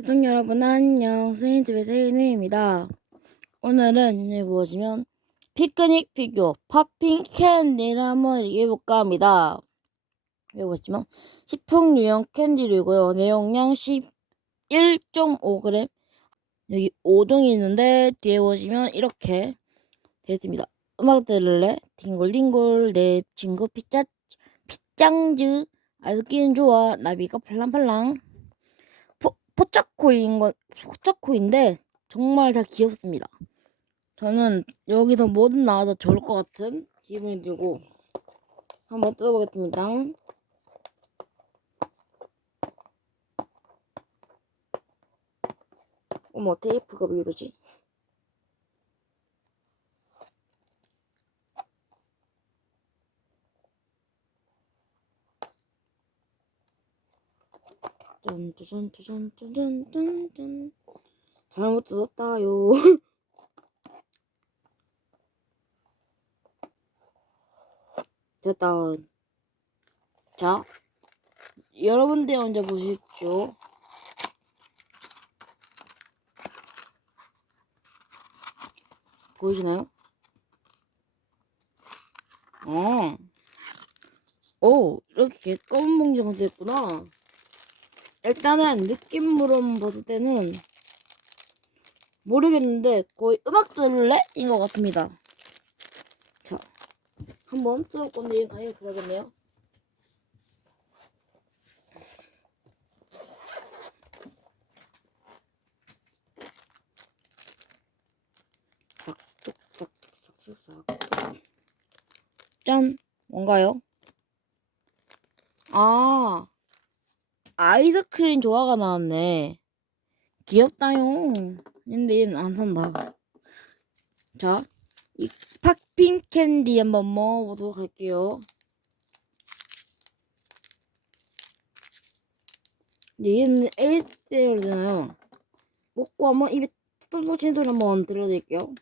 시청 여러분 안녕 세인집의 세인입니다. 오늘은 이제 무엇이면 피크닉 피규어 팝핑 캔디를 한번 리뷰해볼까 합니다. 여기 보시면 식품 유형 캔디류고요. 내용량 11.5g 여기 5종이 있는데 뒤에 보시면 이렇게 되어 있습니다. 음악 들을래? 딩골딩골 내 친구 피짜 피짱즈 아이스크림 좋아 나비가 팔랑팔랑 포, 포차코인 건 포차코인데 정말 다 귀엽습니다. 저는 여기서 뭐든 나와도 좋을 것 같은 기분이 들고 한번 뜯어보겠습니다. 어머 테이프가 왜 이러지? 짠짜잔짜잔짜잔짠짠 잘못 뜯었다요. 됐다. 자, 여러분들 먼저 보십시오. 보이시나요? 어. 오, 이렇게 검은 봉지가 됐구나. 일단은 느낌으로 봤을 때는 모르겠는데 거의 음악 들을래? 인 것 같습니다. 자, 한번 뜯을 건데 들어야겠네요. 싹둑싹둑싹둑싹 짠! 뭔가요? 아, 아이스크림 조화가 나왔네. 귀엽다요. 근데 얘는 안 산다. 자, 이 팝핑 캔디 한번 먹어보도록 할게요. 근데 얘는 L대로잖아요. 먹고 한번 입에 똘똘 치는 소리 한번 들려드릴게요.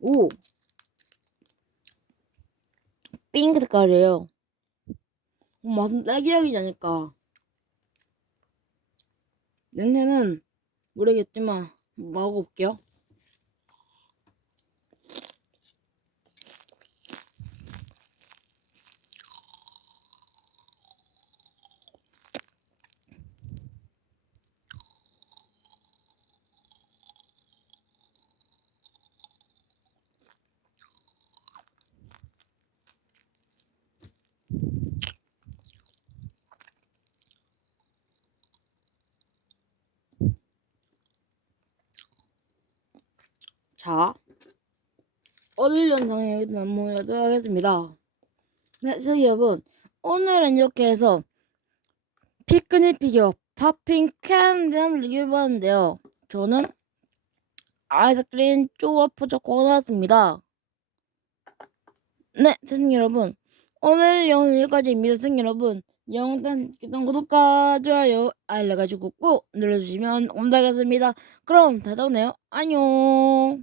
오! 핑크 색깔이에요. 어, 맛은 딸기향이지 않을까. 냄새는 모르겠지만 먹어볼게요. 자, 오늘 영상에 넘어가도록 하겠습니다. 네, 저 여러분, 오늘은 이렇게 해서 피크닉 피규어 팝핑 캔디를 리뷰해봤는데요. 저는 아이스크림 초코가 나왔습니다. 네, 선생 여러분, 오늘 영상 여기까지입니다. 선생 여러분, 영상 구독과 좋아요 알려가지고 꾹 눌러주시면 감사하겠습니다. 그럼 다다오네요. 안녕.